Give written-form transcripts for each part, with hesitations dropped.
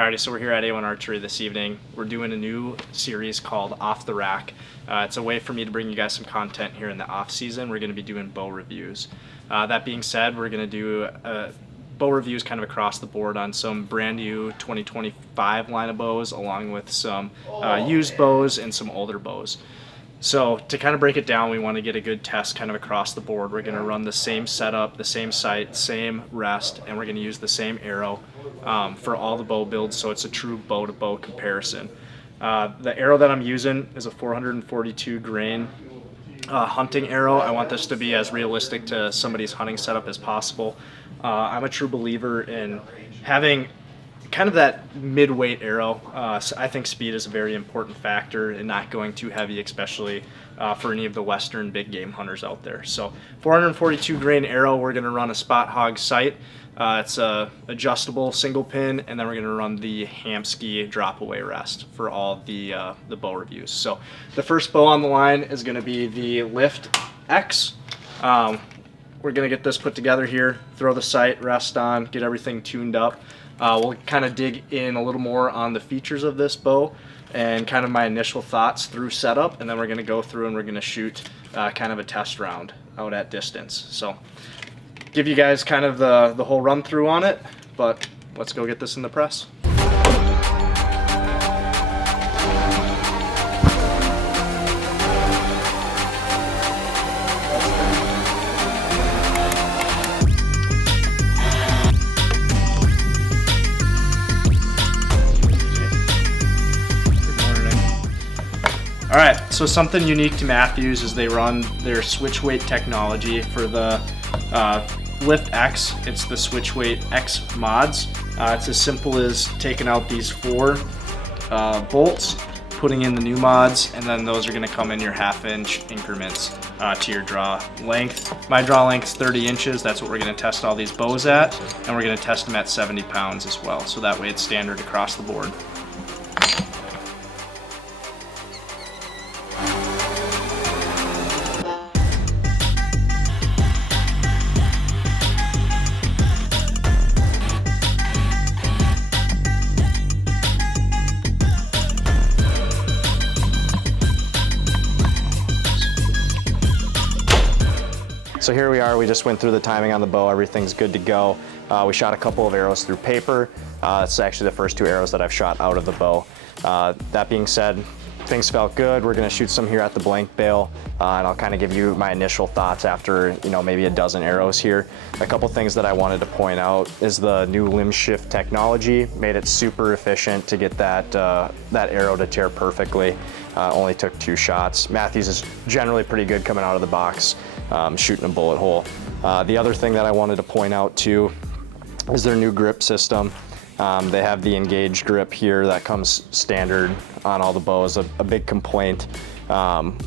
Alrighty, so we're here at A1 Archery this evening. We're doing a new series called Off the Rack. It's a way for me to bring you guys some content here in the off season. We're going to be doing bow reviews. That being said, we're going to do bow reviews kind of across the board on some brand new 2025 line of bows, along with some used bows and some older bows. So to kind of break it down, we want to get a good test kind of across the board. We're going to run the same setup, the same sight, same rest, and we're going to use the same arrow for all the bow builds, so it's a true bow-to-bow comparison. The arrow that I'm using is a 442 grain hunting arrow. I want this to be as realistic to somebody's hunting setup as possible. I'm a true believer in having kind of that mid-weight arrow. So I think speed is a very important factor in not going too heavy, especially for any of the western big game hunters out there. So 442 grain arrow, we're going to run a spot hog sight. It's a adjustable single pin, and then we're going to run the Hamskea drop away rest for all the bow reviews. So the first bow on the line is going to be the Lift X. We're going to get this put together here, throw the sight, rest on, get everything tuned up. We'll kind of dig in a little more on the features of this bow and kind of my initial thoughts through setup, and then we're going to go through and we're going to shoot kind of a test round out at distance. So give you guys kind of the whole run through on it, but let's go get this in the press. All right, so something unique to Mathews is they run their switch weight technology for the Lift X. It's the switch weight X mods. It's as simple as taking out these 4 bolts, putting in the new mods, and then those are going to come in your 1/2-inch increments to your draw length. My draw length is 30 inches. That's what we're going to test all these bows at, and we're going to test them at 70 pounds as well. So that way it's standard across the board. So here we are, we just went through the timing on the bow, everything's good to go. We shot a couple of arrows through paper. It's actually the first 2 arrows that I've shot out of the bow. That being said, things felt good. We're gonna shoot some here at the blank bail, and I'll kind of give you my initial thoughts after, maybe a dozen arrows here. A couple things that I wanted to point out is the new limb shift technology made it super efficient to get that arrow to tear perfectly. Only took 2 shots. Mathews is generally pretty good coming out of the box, shooting a bullet hole. The other thing that I wanted to point out too is their new grip system. They have the Engage grip here that comes standard on all the bows. A big complaint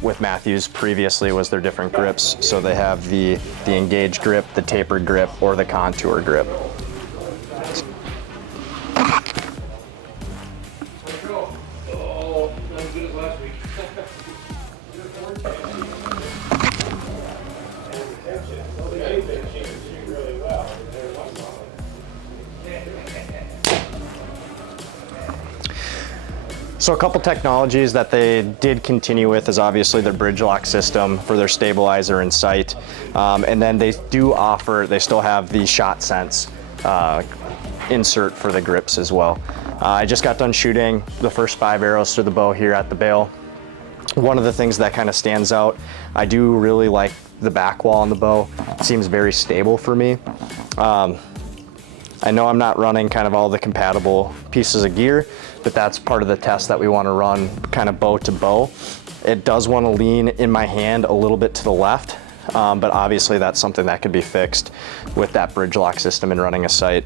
with Mathews previously was their different grips. So they have the Engage grip, the tapered grip, or the contour grip. So a couple technologies that they did continue with is obviously their bridge lock system for their stabilizer and sight. And then they still have the shot sense insert for the grips as well. I just got done shooting the first 5 arrows through the bow here at the bail. One of the things that kind of stands out, I do really like the back wall on the bow. It seems very stable for me. I know I'm not running kind of all the compatible pieces of gear, but that's part of the test that we want to run kind of bow to bow. It does want to lean in my hand a little bit to the left, but obviously that's something that could be fixed with that bridge lock system and running a sight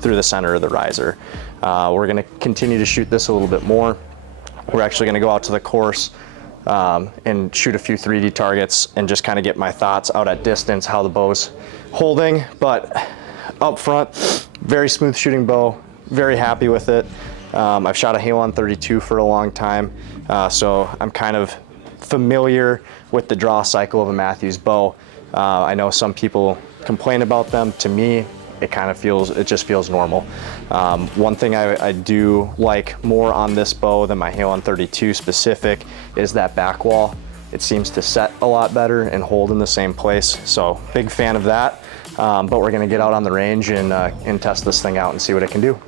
through the center of the riser. We're going to continue to shoot this a little bit more. We're actually going to go out to the course and shoot a few 3D targets and just kind of get my thoughts out at distance, how the bow's holding. But up front, very smooth shooting bow, very happy with it. I've shot a Halon 32 for a long time, so I'm kind of familiar with the draw cycle of a Mathews bow. I know some people complain about them. To me, it kind of feels, it just feels normal. One thing I do like more on this bow than my Halon 32 specific is that back wall. It seems to set a lot better and hold in the same place. So big fan of that. But we're gonna get out on the range and test this thing out and see what it can do.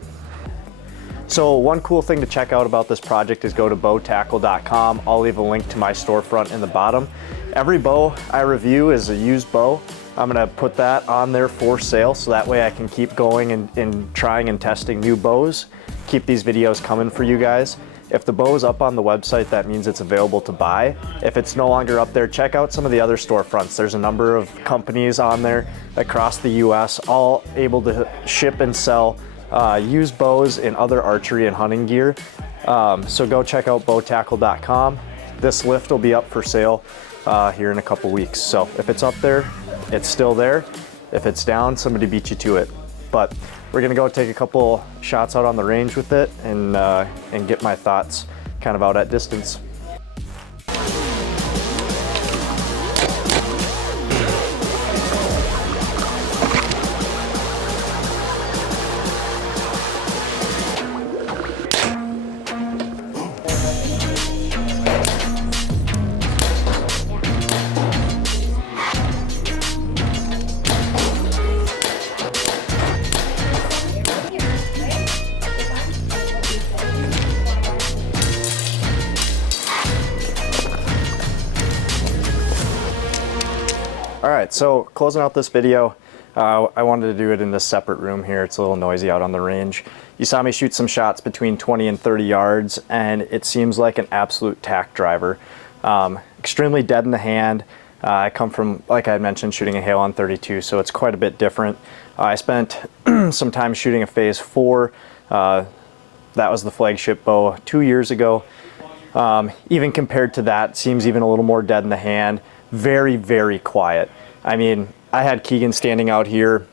So one cool thing to check out about this project is go to bowtackle.com. I'll leave a link to my storefront in the bottom. Every bow I review is a used bow. I'm gonna put that on there for sale so that way I can keep going and trying and testing new bows. Keep these videos coming for you guys. If the bow is up on the website, that means it's available to buy. If it's no longer up there, check out some of the other storefronts. There's a number of companies on there across the US, all able to ship and sell used bows and other archery and hunting gear. So go check out bowtackle.com. This lift will be up for sale here in a couple weeks. So if it's up there, it's still there. If it's down, somebody beat you to it. But we're gonna go take a couple shots out on the range with it and get my thoughts kind of out at distance. All right, so closing out this video, I wanted to do it in this separate room here. It's a little noisy out on the range. You saw me shoot some shots between 20 and 30 yards, and it seems like an absolute tack driver. Extremely dead in the hand. I come from, like I had mentioned, shooting a Halon 32, so it's quite a bit different. I spent some time shooting a Phase 4. That was the flagship bow 2 years ago. Even compared to that, seems even a little more dead in the hand. Very, very quiet. I mean, I had Keegan standing out here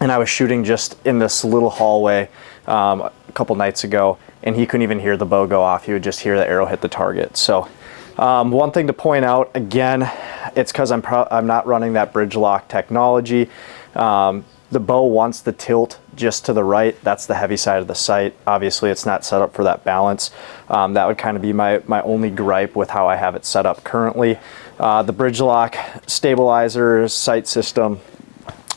and I was shooting just in this little hallway a couple nights ago, and he couldn't even hear the bow go off. He would just hear the arrow hit the target. So one thing to point out, again, it's because I'm not running that bridge lock technology. The bow wants the tilt just to the right. That's the heavy side of the sight. Obviously, it's not set up for that balance. That would kind of be my only gripe with how I have it set up currently. The bridge lock, stabilizer, sight system,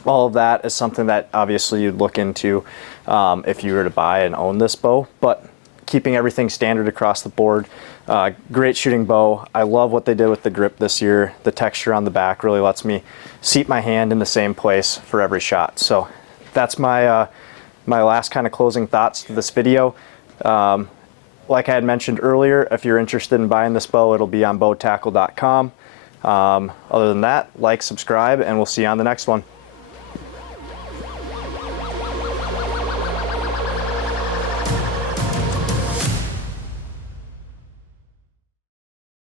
all of that is something that obviously you'd look into if you were to buy and own this bow. But keeping everything standard across the board, great shooting bow. I love what they did with the grip this year. The texture on the back really lets me seat my hand in the same place for every shot. So that's my my last kind of closing thoughts to this video. Like I had mentioned earlier, if you're interested in buying this bow, it'll be on bowtackle.com. Other than that, like, subscribe, and we'll see you on the next one.